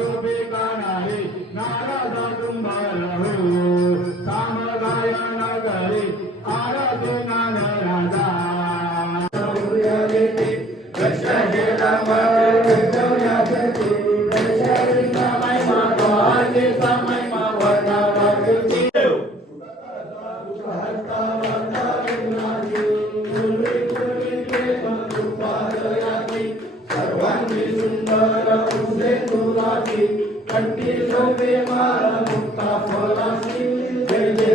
little bit.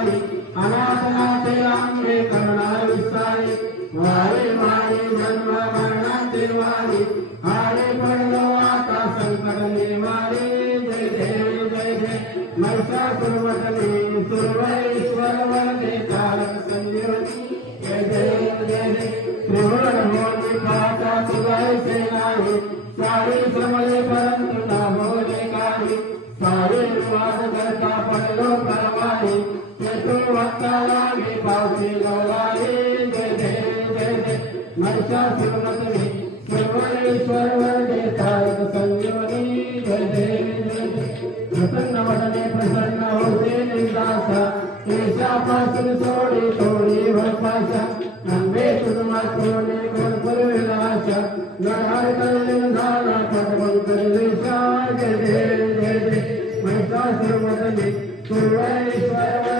Alaba मनसा सुरमतले सर्वनेश्वर देताय संयोनी जय जय प्रसन्न वदने प्रसन्न होते. निदासा देशापासून सोडे सोडे भरपाशा नंबे सुरमा सोडे भरपूर विलासा गडार कल्याण झाला पटवंत देशा जय जय जय जय महिषासुरमतले सर्वनेश्वर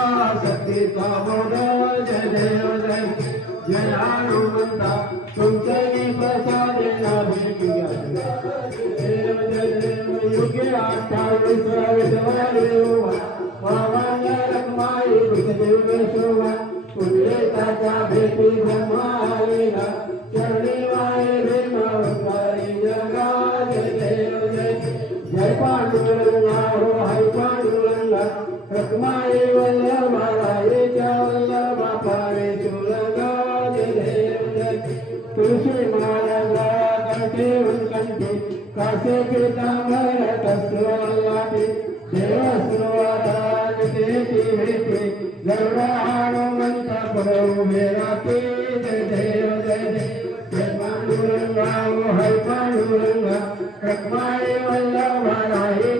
का भेटी ब्रह्मालीला चरणी माये भीमारी जगा जय जय पांडुरंगा हो हय पांडुरंगा रखमाई वल्लभा रायेच्या वल्लभा पारे चुरगा जय जय तुळशी महाराजा कंठे उलकंठे कासे पितांबर तस्व लाटे देव सुरवादा देवी हनुमंत पडो मेराते जय देव जय देव जय पांडुरंगा ओ हय पांडुरंगा रखमाई वल्लभा रायेच्या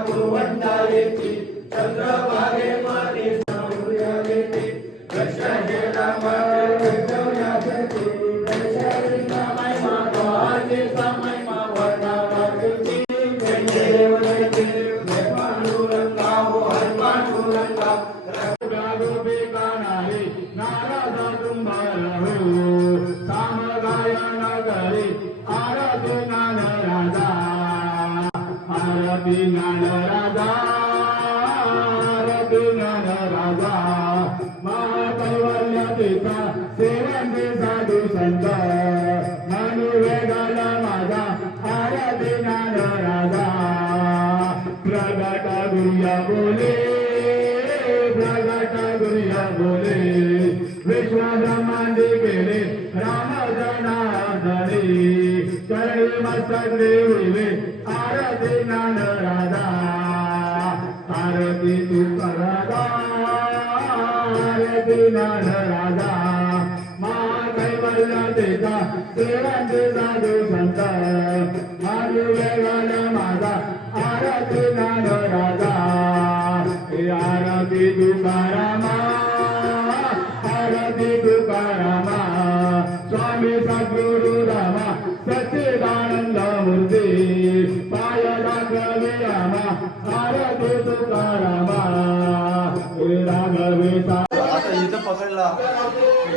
ನಾವು ಒಂದಾಗಿತಿ ಚಂದ್ರಭಾಗೆ ಮಾಡಿ ನಾವು ಯಾಗಿತಿ ರಕ್ಷ ಹೇಳ ಮಾಡಿ पिता सेवंदे साधू संत. मनु वेगाला माझा आरती ज्ञान राजा. प्रगट गुरुया बोले प्रगट गुरुया बोले. विश्व ब्रह्मांडी गेले राम जनार्दनी चरणी मस्तक देविले आरती ज्ञान राधा आरती तू करा आरती ज्ञान साधू संत वेगान माझा आरती राधा हे आरती तुकारामा आरती तुकारामा. स्वामी सद्गुरु रामा सच्चिदानंद मूर्ती. पाय दाखवे रामा आरती तुकारामा. हे राघवे सा आता इथं पकडला.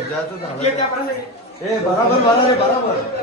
ज्याचं झालं. ए बराबर मला रे बराबर.